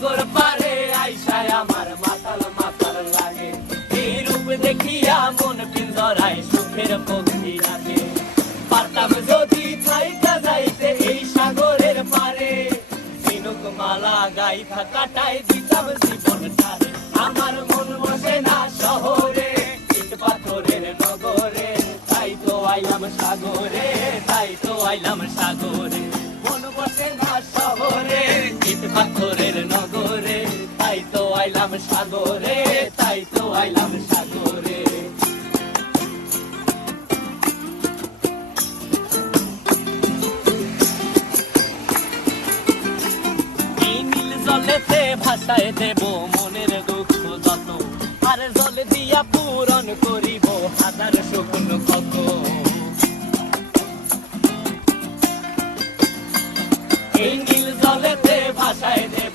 সাগর পারে আইসায় আমার মাতাল মাতাল লাগে। এই রূপ দেখিয়া মন পিঞ্জরায় সুখের পক্ষী রাখে। পারতাম যদি থাইকা যাইতে এই সাগরের পারে, ঝিনুক মালা গাইথা কাটাই দিতাম জীবনটারে। আমার মন বসে না শহরে, ইট পাথরের নগরে, তাই তো আইলাম সাগরে, তাই তো আইলাম সাগরে। মন বসে না শহরে, ইট পাথরের নগরে, তাই তো আইলাম সাগরে, তাই তো আইলাম সাগরে। জলেতে ভাসায় দেব মনের দুঃখ যত, আর জল দিয়া পূরণ করিব হাজার স্বপ্ন কত। এই নীল জলেতে ভাসায় দেব